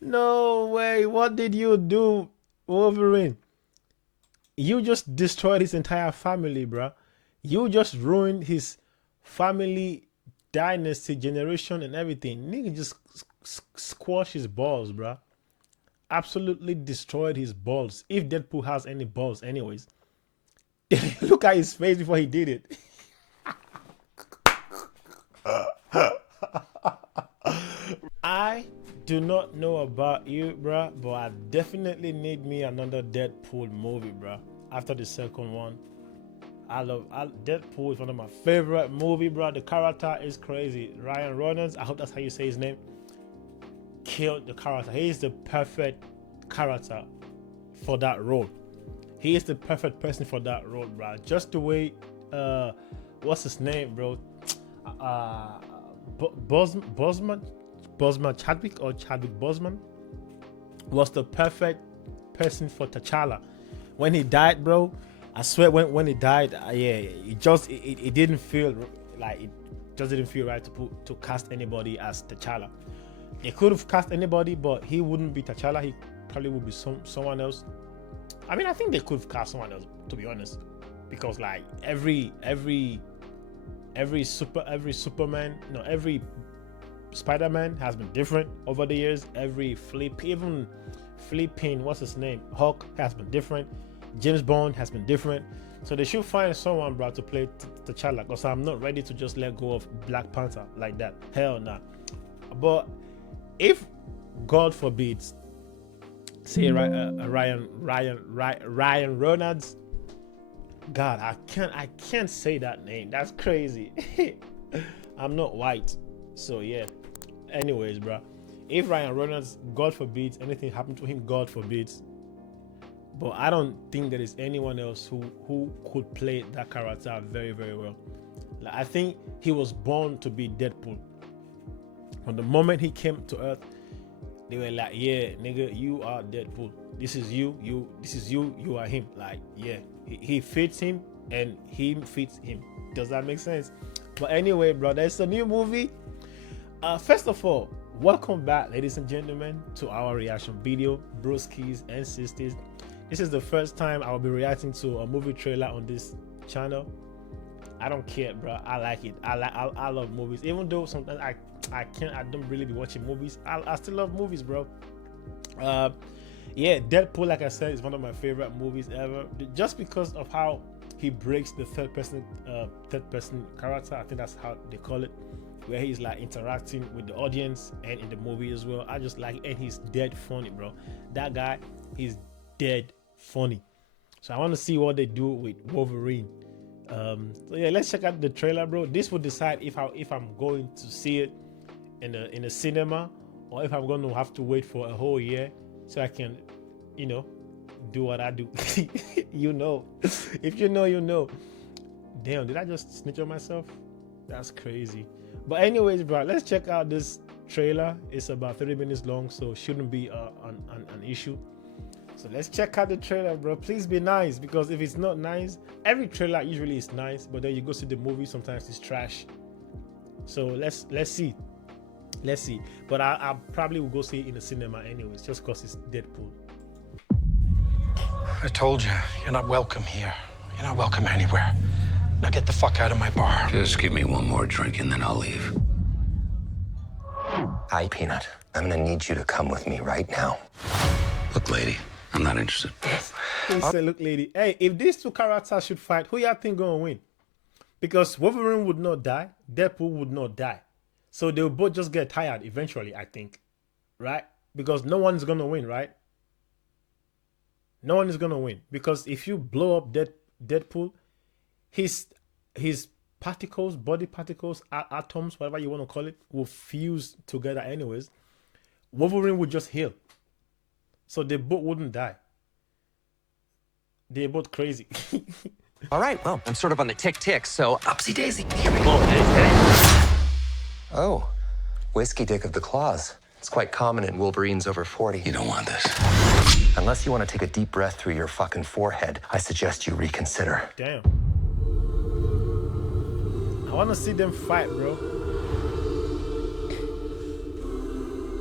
No way. What did you do, Wolverine? You just destroyed his entire family, bruh. You just ruined his family dynasty, generation, and everything. Nigga just squash his balls, bruh. Absolutely destroyed his balls. If Deadpool has any balls, anyways. Look at his face before he did it. I do not know about you, bruh, but I definitely need me another Deadpool movie, bruh. After the second one, Deadpool is one of my favorite movie, bruh. The character is crazy. Ryan Reynolds, I hope that's how you say his name, killed the character. He is the perfect character for that role. He is the perfect person for that role, bruh. Just the way, what's his name, bro? Bosman Chadwick or Chadwick Bosman was the perfect person for T'Challa. When he died, bro, I swear when he died, it didn't feel like it just didn't feel right to cast anybody as T'Challa. They could have cast anybody, but he wouldn't be T'Challa. He probably would be someone else. I mean, I think they could have cast someone else, to be honest, because like every Superman, every Spider-Man has been different over the years. Every flipping, what's his name, Hulk has been different. James Bond has been different. So they should find someone, bro, to play T'Challa, because I'm not ready to just let go of Black Panther like that. Hell nah. But if God forbids, say Ryan Reynolds, God, I can't say that name. That's crazy. I'm not white, so yeah. Anyways, bro, if Ryan Reynolds, God forbids, anything happened to him, God forbids. But I don't think there is anyone else who could play that character very, very well. Like, I think he was born to be Deadpool. From the moment he came to Earth, they were like, yeah, nigga, you are Deadpool. This is you, you are him. Like, yeah, he fits him and he fits him. Does that make sense? But anyway, bro, there's a new movie. First of all, welcome back, ladies and gentlemen, to our reaction video, broskis and sisters. This is the first time I'll be reacting to a movie trailer on this channel. I don't care, bro. I like it. I love movies, even though sometimes I don't really be watching movies. I still love movies, bro. Yeah, Deadpool, like I said, is one of my favorite movies ever, just because of how he breaks the third person character. I think that's how they call it, where he's like interacting with the audience and in the movie as well. I just like it, and he's dead funny, bro. That guy is dead funny. So I want to see what they do with Wolverine. So yeah, let's check out the trailer, bro. This will decide if I'm going to see it in a cinema, or if I'm going to have to wait for a whole year so I can, do what I do. You know, if you know, you know. Damn, did I just snitch on myself? That's crazy. But anyways, bro, let's check out this trailer. It's about 30 minutes long, so shouldn't be an issue. So let's check out the trailer, bro. Please be nice, because if it's not nice, every trailer usually is nice, but then you go see the movie, sometimes it's trash. So let's see. But I probably will go see it in the cinema anyways, just because it's Deadpool. I told you, you're not welcome here. You're not welcome anywhere. Now get the fuck out of my bar. Just give me one more drink and then I'll leave. Hi, Peanut. I'm gonna need you to come with me right now. Look, lady, I'm not interested. He said, look, lady, hey, if these two characters should fight, who y'all think gonna win? Because Wolverine would not die, Deadpool would not die. So they'll both just get tired eventually, I think. Right? Because no one's gonna win, right? No one is gonna win. Because if you blow up Deadpool, his particles, body particles, atoms, whatever you want to call it, will fuse together anyways. Wolverine would just heal. So they both wouldn't die. They're both crazy. All right, well, I'm sort of on the tick, so upsy daisy. Here we go. Oh, whiskey dick of the claws. It's quite common in Wolverines over 40. You don't want this. Unless you want to take a deep breath through your fucking forehead, I suggest you reconsider. Damn. I want to see them fight, bro.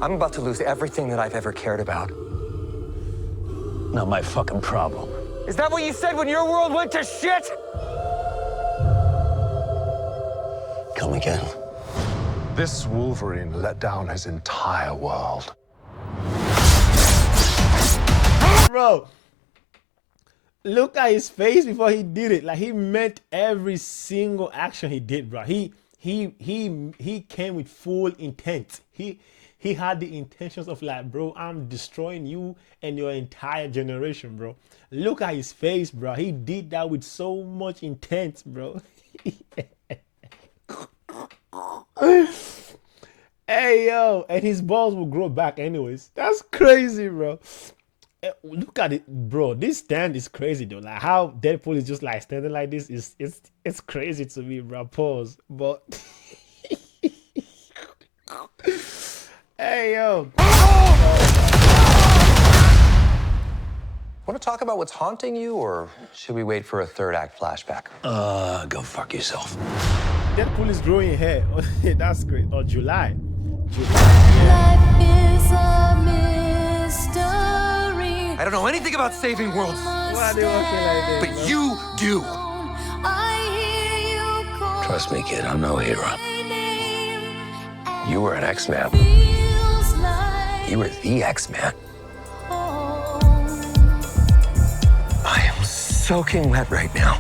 I'm about to lose everything that I've ever cared about. Not my fucking problem. Is that what you said when your world went to shit? Come again. This Wolverine let down his entire world. Bro, look at his face before he did it. Like, he meant every single action he did, bro. He came with full intent. He had the intentions of like, bro, I'm destroying you and your entire generation, bro. Look at his face, bro. He did that with so much intent, bro. Hey, yo, and his balls will grow back anyways. That's crazy, bro. Look at it, bro. This stand is crazy though. Like how Deadpool is just like standing like this is it's crazy to me, bro. Pause. But hey, yo. Want to talk about what's haunting you, or should we wait for a third act flashback? Go fuck yourself. Deadpool is growing hair. That's great. Or July. Life is a mystery. I don't know anything about saving worlds, Why are they walking like this? but you do. I hear you call Trust me, kid, I'm no hero. my name. You were an X-Man. Feels like You were the X-Man. home. I am soaking wet right now.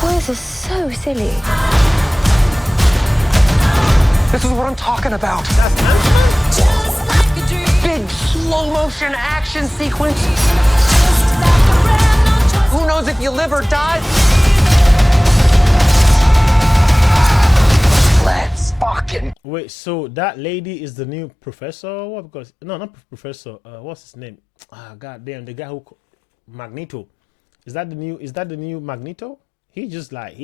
Boys are so silly. This is what I'm talking about. Just like a dream. Big slow motion action sequence. Just like a random choice. Who knows if you live or die? Let's fucking. Wait, so that lady is the new professor or what? Because no, not professor. What's his name? Ah, god damn, the guy who Magneto. Is that the new Magneto? He just like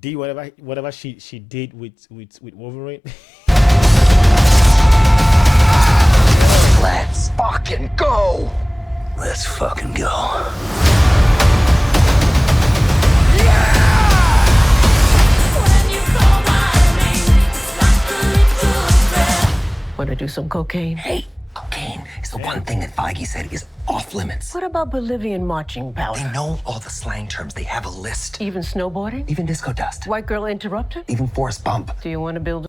did whatever she did with Wolverine. Let's fucking go. Let's fucking go. When you call my name, it's like a little prayer. Want to do some cocaine? Hey, cocaine is the one thing that Feige said is off limits. What about Bolivian marching They powder? know all the slang terms. They have a list. Even snowboarding? Even disco dust. White girl interrupted? Even Forrest Bump. Do you want to build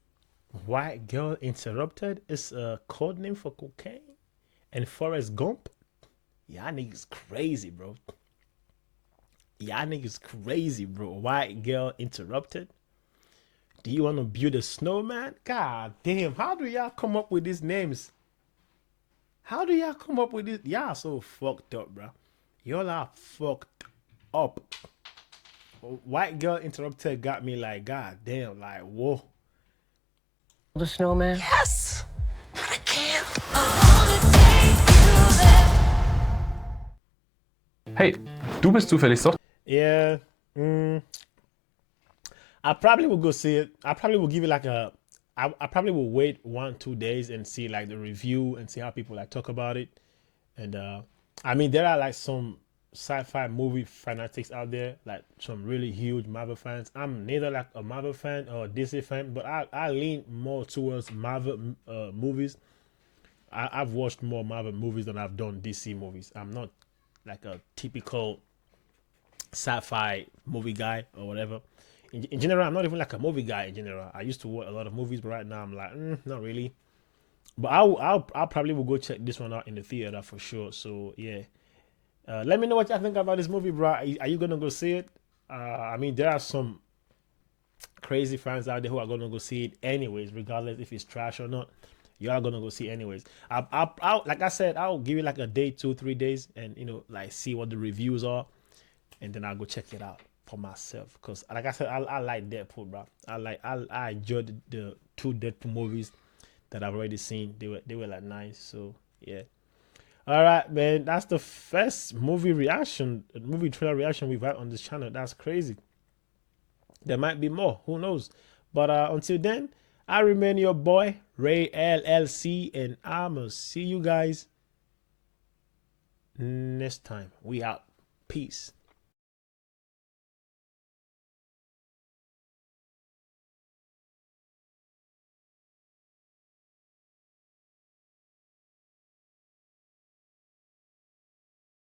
White Girl Interrupted is a code name for cocaine, and Forrest Gump. Y'all niggas crazy, bro. Y'all niggas crazy, bro. White Girl Interrupted. Do you want to build a snowman? God damn, how do y'all come up with these names? How do y'all come up with this? Y'all so fucked up, bro. Y'all are fucked up. White Girl Interrupted got me like, god damn, like, whoa. a snowman? Yes, but I can't. Hey, du bist zufällig so. Yeah. I probably will go see it. I probably will give it like a. I probably will wait 1-2 days and see like the review and see how people like talk about it. And I mean, there are like some sci-fi movie fanatics out there, like some really huge Marvel fans. I'm neither like a Marvel fan or a DC fan, but I lean more towards Marvel movies. I've watched more Marvel movies than I've done DC movies. I'm not like a typical sci-fi movie guy or whatever. In general, I'm not even like a movie guy in general. I used to watch a lot of movies, but right now I'm like, not really. But I'll probably will go check this one out in the theater for sure. So yeah, let me know what y'all think about this movie, bro. Are you gonna go see it? I mean, there are some crazy fans out there who are gonna go see it anyways, regardless if it's trash or not. You are gonna go see it anyways. I'll like I said, I'll give it like a day, 2-3 days, and like see what the reviews are, and then I'll go check it out for myself. Cause like I said, I like Deadpool, bro. I enjoyed the 2 Deadpool movies that I've already seen. They were like nice. So yeah. All right, man. That's the first movie trailer reaction we've had on this channel. That's crazy. There might be more. Who knows? But until then, I remain your boy, Ray LLC, and I'ma see you guys next time. We out. Peace.